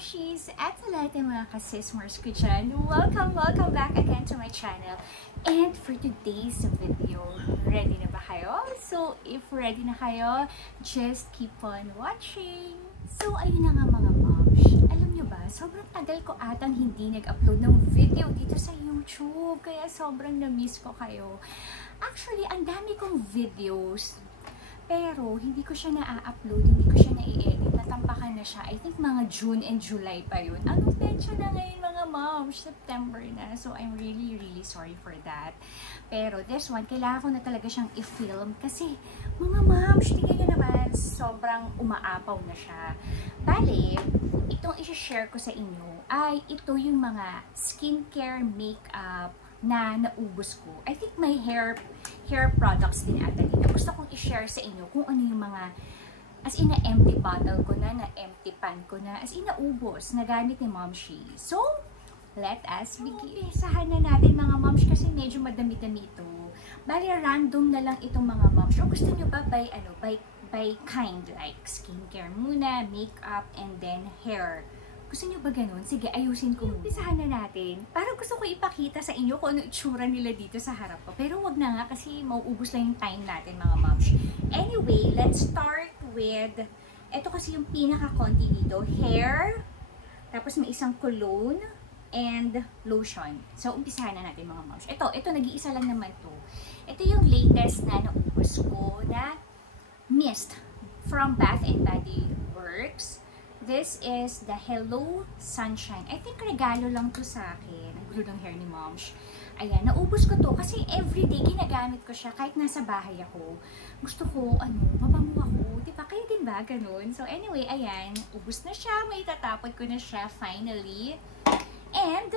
Momshies at sa lahat ng mga kasismers ko dyan. Welcome back again to my channel. And for today's video, ready na ba kayo? So, if ready na kayo, just keep on watching. So, ayun na nga mga moms. Alam nyo ba, sobrang tagal ko atang hindi nag-upload ng video dito sa YouTube. Kaya sobrang na-miss ko kayo. Actually, ang dami kong videos. Pero, hindi ko siya na-upload, hindi ko siya na-i-edit. Natampakan na siya. I think mga June and July pa yun. Anong petsa na ngayon mga moms? September na. So, I'm really sorry for that. Pero, this one, kailangan ko na talaga siyang i-film. Kasi, mga moms, tingnan nyo naman, sobrang umaapaw na siya. Bale, itong i-share ko sa inyo ay ito yung mga skincare, makeup, na naubos ko. I think may hair products din ata dito. Gusto kong i-share sa inyo kung ano yung mga as in na empty bottle ko na empty pan ko na, as in naubos, na gamit ni Momshi. So, let us begin. Isahan na natin mga moms kasi medyo madami-dami ito. Bali, random na lang itong mga moms. O gusto nyo ba by kind, like skincare muna, makeup, and then hair. Gusto nyo ba ganun? Sige, ayusin ko. Umpisahan na natin. Parang gusto ko ipakita sa inyo kung ano itsura nila dito sa harap ko. Pero wag na nga kasi mauubos lang yung time natin mga moms. Anyway, let's start with, ito kasi yung pinaka-konti dito. Hair, tapos may isang cologne, and lotion. So, umpisahan na natin mga moms. Ito nag-iisa lang naman to. Ito yung latest na naubos ko na mist from Bath and Body Works. This is the Hello Sunshine. I think regalo lang to sa akin. Ang gulo ng hair ni Moms. Ayan, naubos ko to kasi everyday ginagamit ko siya kahit nasa bahay ako. Gusto ko, mabango ako. Diba? Kayo din ba? Ganun. So anyway, ayan. Ubos na siya. May tatapon ko na siya finally. And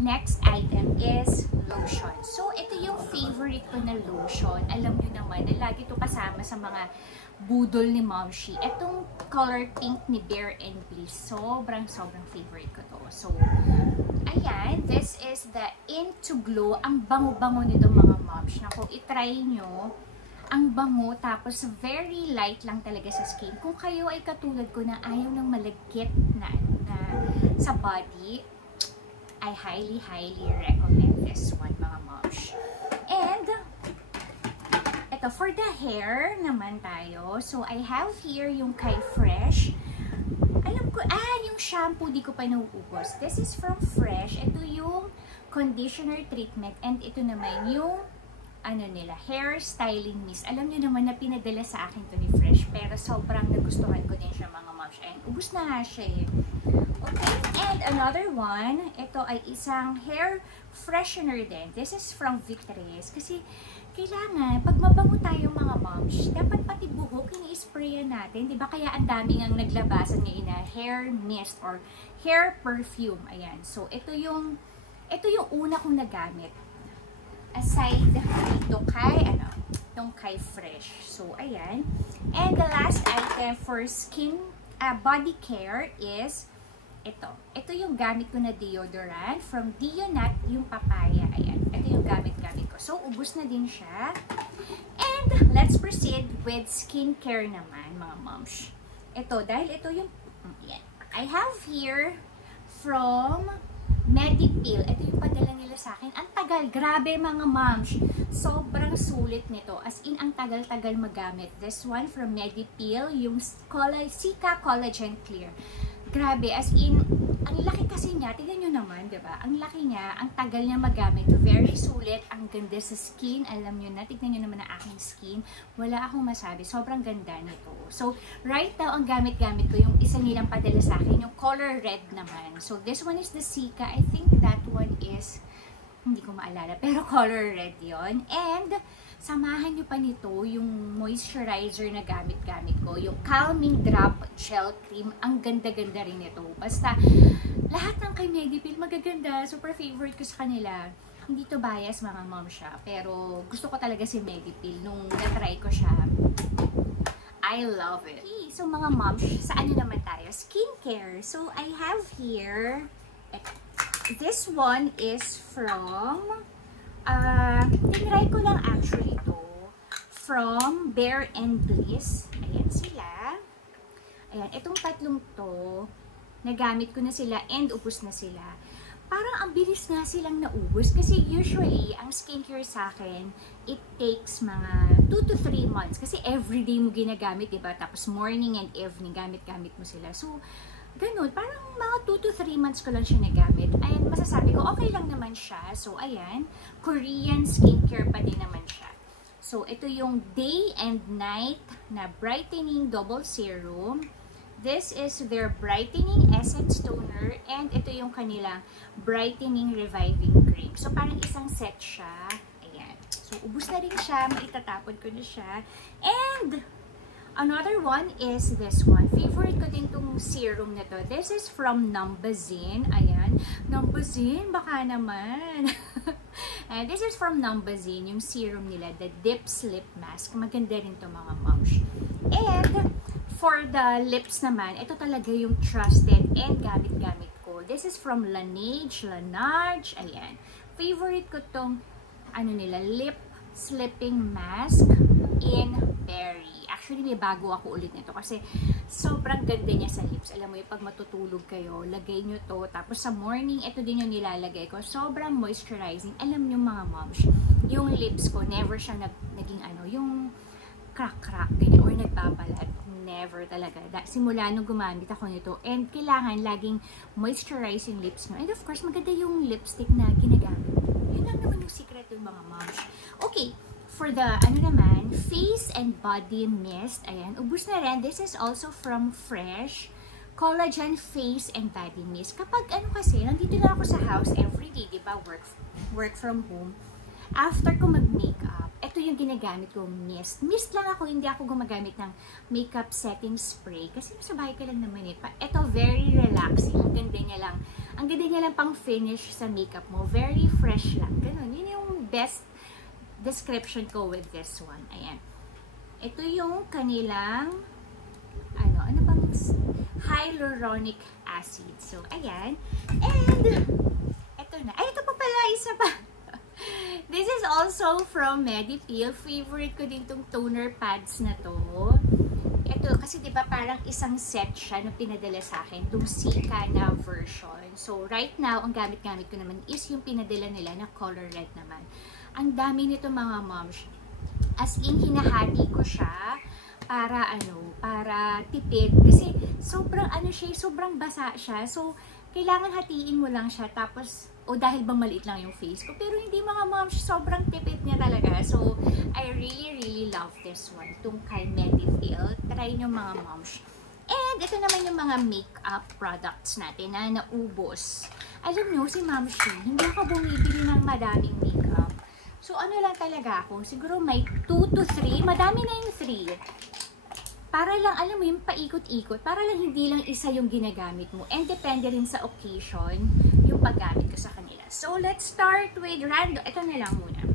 next item is lotion. So ito yung favorite ko na lotion. Alam nyo naman na lagi to kasama sa mga budol ni Momshi. Itong color pink ni Bare and Bliss. Sobrang favorite ko to. So, ayan. This is the Into Glow. Ang bango-bango nito mga moms. Naku, itry nyo. Ang bango. Tapos, very light lang talaga sa skin. Kung kayo ay katulad ko na ayaw ng malagkit na sa body, I highly recommend this one mga moms. And, ito, for the hair naman tayo. So, I have here yung kay Fresh. Alam ko, yung shampoo di ko pa nauubos. This is from Fresh. Ito yung conditioner treatment. And ito naman yung, hair styling mist. Alam nyo naman na pinadala sa akin to ni Fresh. Pero sobrang nagustuhan ko din siya mga moms. And ubus na nga siya eh. Okay, and another one. Ito ay isang hair freshener din. This is from Victorious. Kasi, kailangan, pag mabango tayo mga moms, dapat pati buhok, ini-sprayan natin. Diba? Kaya ang daming ang naglabasan ngayon na hair mist or hair perfume. Ayan. So, ito yung una kong nagamit. Aside dito kay Fresh. So, ayan. And the last item for skin, body care is ito. Ito yung gamit ko na deodorant from Dionat, yung papaya. Ayan. Ito yung gamit ko. So, ubos na din siya. And, let's proceed with skincare naman, mga moms. Ito, dahil ito yung, yan. I have here from Medipil. Ito yung padala nila sa akin. Ang tagal. Grabe, mga moms. Sobrang sulit nito. As in, ang tagal-tagal magamit. This one from Medipil, yung Sika Collagen Clear. Grabe, as in, ang laki kasi niya, tignan nyo naman, diba? Ang laki niya, ang tagal niya magamit. Very sulit, ang ganda sa skin. Alam nyo na, tignan nyo naman ang aking skin. Wala akong masabi, sobrang ganda nito. So, right now, ang gamit-gamit ko, yung isa nilang padala sa akin, yung color red naman. So, this one is the Sika. I think that one is, hindi ko maalala, pero color red yon. And, samahan nyo pa nito yung moisturizer na gamit-gamit ko. Yung Calming Drop Gel Cream. Ang ganda-ganda rin ito. Basta, lahat ng kay Medipil magaganda. Super favorite ko sa kanila. Hindi to bias mga mom siya. Pero, gusto ko talaga si Medipil. Nung na-try ko siya, I love it. Okay, so mga moms, saan nyo naman tayo? Skincare. So, I have here, this one is from, tinry ko lang actually to from Bare and Bliss. Ayan sila. Ayan, itong tatlong to, nagamit ko na sila and ubos na sila. Parang ang bilis nga silang naubos kasi usually, ang skincare sa akin, it takes mga 2 to 3 months kasi everyday mo ginagamit, diba? Tapos morning and evening, gamit-gamit mo sila. So, ganun, parang mga 2 to 3 months ko lang siya nagamit. And masasabi ko, okay lang naman siya. So, ayan, Korean skincare pa din naman siya. So, ito yung day and night na brightening double serum. This is their brightening essence toner and ito yung kanilang brightening reviving cream. So, parang isang set siya. Ayan. So, ubus na rin siya. Maitatapon ko na siya. And another one is this one. Favorite ko din tong serum na to. This is from Numbuzin. Ayan. Numbuzin, baka naman. And this is from Numbuzin, yung serum nila, the Dip Lip Mask. Maganda rin to mga moms. And for the lips naman, ito talaga yung trusted and gamit-gamit ko. This is from Laneige. Ayan. Favorite ko tong, ano nila, lip slipping mask in berry. Actually, may bago ako ulit nito kasi sobrang ganda niya sa lips. Alam mo yung pag matutulog kayo, lagay nyo to. Tapos sa morning, ito din yung nilalagay ko. Sobrang moisturizing. Alam nyo mga moms, yung lips ko, never siya naging ano, yung crack-crack, ganyan, or nagbabalat. Never talaga. Simula nung gumamit ako nito. And kailangan laging moisturizing lips nyo. And of course, maganda yung lipstick na ginagamit. Yun lang naman yung secret ng mga moms. Okay, for the, ano naman, face and body mist. Ayan, ubus na rin. This is also from Fresh. Collagen face and body mist. Kapag ano kasi, nandito na ako sa house everyday, diba? Work from home. After ko mag-makeup, ito yung ginagamit kong mist. Mist lang ako, hindi ako gumagamit ng makeup setting spray. Kasi nasa bahay ka lang naman eh. Ito, very relaxing. Ang ganda niya lang. Ang ganda niya lang pang finish sa makeup mo. Very fresh lang. Ganun. Yun yung best description ko with this one. Ayan. Ito yung kanilang, ano bang hyaluronic acid. So, ayan. And, ito na. Ay, ito pa pala. Isa pa. This is also from Medipil. Favorite ko din tong toner pads na to. Ito, kasi diba parang isang set siya na pinadala sa akin. Itong Sika na version. So, right now, ang gamit-gamit ko naman is yung pinadala nila na color red naman. Ang dami nito mga moms. As in, hinahati ko siya para para tipid. Kasi sobrang sobrang basa siya. So, kailangan hatiin mo lang siya. Tapos, dahil bang maliit lang yung face ko. Pero hindi mga moms, sobrang tipid niya talaga. So, I really love this one. Itong kay Medipil. Try nyo mga moms. And, ito naman yung mga makeup products natin na naubos. Alam nyo, si Ma'am Shi, hindi ako bumibili ng madaming makeup. So, ano lang talaga ako. Siguro may 2 to 3. Madami na yung 3. Para lang, alam mo yung paikot-ikot. Para lang hindi lang isa yung ginagamit mo. And depende rin sa occasion yung paggamit ko sa kanila. So, let's start with random. Ito na lang muna.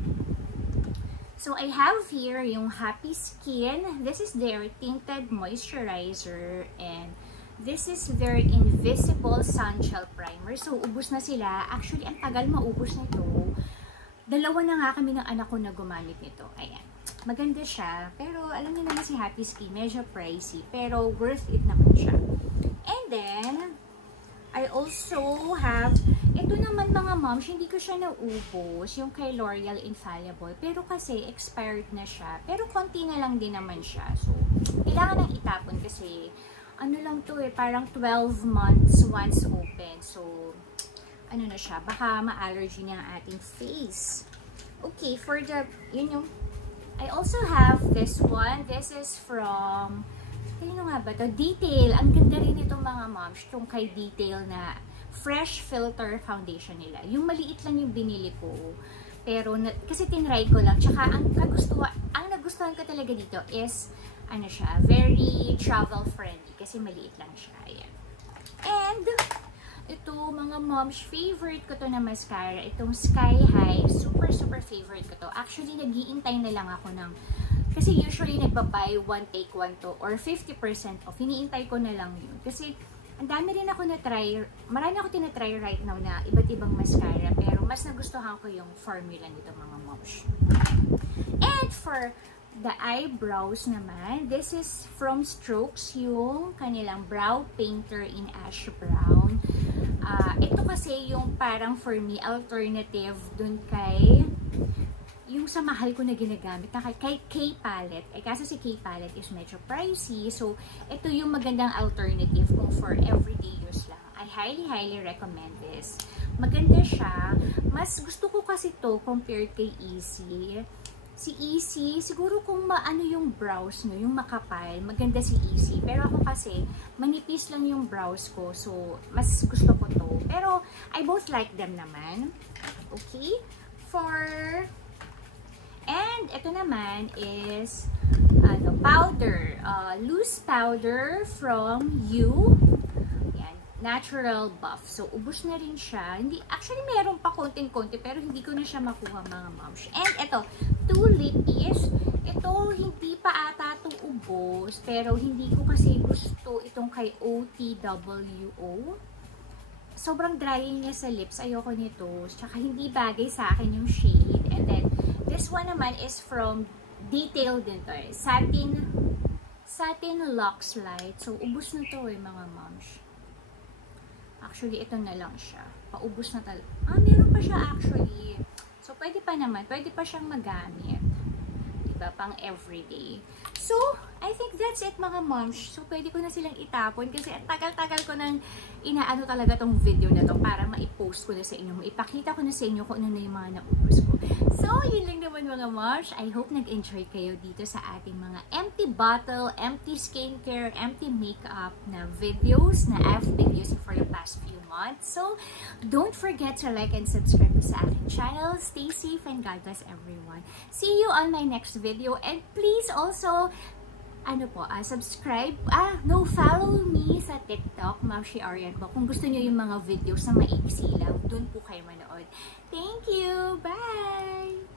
So, I have here yung Happy Skin. This is their tinted moisturizer. And this is their Invisible Sun Gel Primer. So, ubus na sila. Actually, ang tagal maubos nito. Dalawa na nga kami ng anak ko na gumamit nito. Ayan. Maganda siya. Pero, alam niyo naman si Happy Skin, medyo pricey. Pero, worth it naman siya. And then, I also have, ito naman mga moms, hindi ko siya naubos, yung kay L'Oreal Infallible. Pero kasi, expired na siya. Pero, konti na lang din naman siya. So, kailangan nang itapon kasi, ano lang to parang 12 months once open. So, ano na siya, baka ma-allergy niya ang ating face. Okay, for the, yun yung, I also have this one. This is from, ano nga ba ito? Detail. Ang ganda rin itong mga moms. Itong kay Detail na fresh filter foundation nila. Yung maliit lang yung binili ko. Pero, kasi tinry ko lang. Tsaka, ang nagustuhan ko talaga dito is, ano siya, very travel friendly. Kasi maliit lang siya. Ayan. And, ito, mga moms, favorite ko to na mascara. Itong Sky High. Super favorite ko to. Actually, nag-iintay na lang ako ng, kasi usually nagbabuy one take one to or 50% off. Hiniintay ko na lang yun. Kasi, ang dami rin ako na-try, marami ako tinatry right now na iba't ibang mascara. Pero, mas nagustuhan ko yung formula nito, mga moms. And for the eyebrows naman, this is from Strokes, yung kanilang brow painter in ash brown. Ito kasi yung parang for me alternative dun kay yung sa mahal ko na ginagamit na kay K-Palette. Kasi si K-Palette is medyo pricey. So, ito yung magandang alternative kung for everyday use lang. I highly recommend this. Maganda siya. Mas gusto ko kasi to compared kay Easy. Si Easy, siguro kung maano yung brows nyo, yung makapal, maganda si Easy. Pero ako kasi, manipis lang yung brows ko. So, mas gusto ko to. Pero, I both like them naman. Okay? And ito naman is powder. Loose powder from You. Yan. Natural Buff. So, ubos na rin siya. Actually, meron pa konting-konti pero hindi ko na siya makuha mga moms. And ito, 2 lippies. Ito, hindi pa ata ito ubos. Pero hindi ko kasi gusto itong kay OTWO. Sobrang drying niya sa lips. Ayoko nito. Tsaka hindi bagay sa akin yung shade. And then, this one naman is from Detail din to eh. Satin Luxe Light. So, ubos na to eh mga moms. Actually, ito na lang siya. Paubos na talaga. Meron pa siya actually. So, pwede pa naman. Pwede pa siyang magamit. Diba? Pang everyday. So, I think that's it mga moms. So, pwede ko na silang itapon kasi tagal-tagal ko nang inaano talaga tong video na to para ma-post ko na sa inyo. Maipakita ko na sa inyo kung ano na yung mga naubos ko. So, yun lang naman mga moms. I hope nag-enjoy kayo dito sa ating mga empty bottle, empty skincare, empty makeup na videos na I've been using for the past few months. So, don't forget to like and subscribe sa aking channel. Stay safe and God bless everyone. See you on my next video. And please also subscribe. Follow me sa TikTok, Mamshi Orion po. Kung gusto niyo yung mga videos na maiksi lang, dun po kayo manood. Thank you! Bye!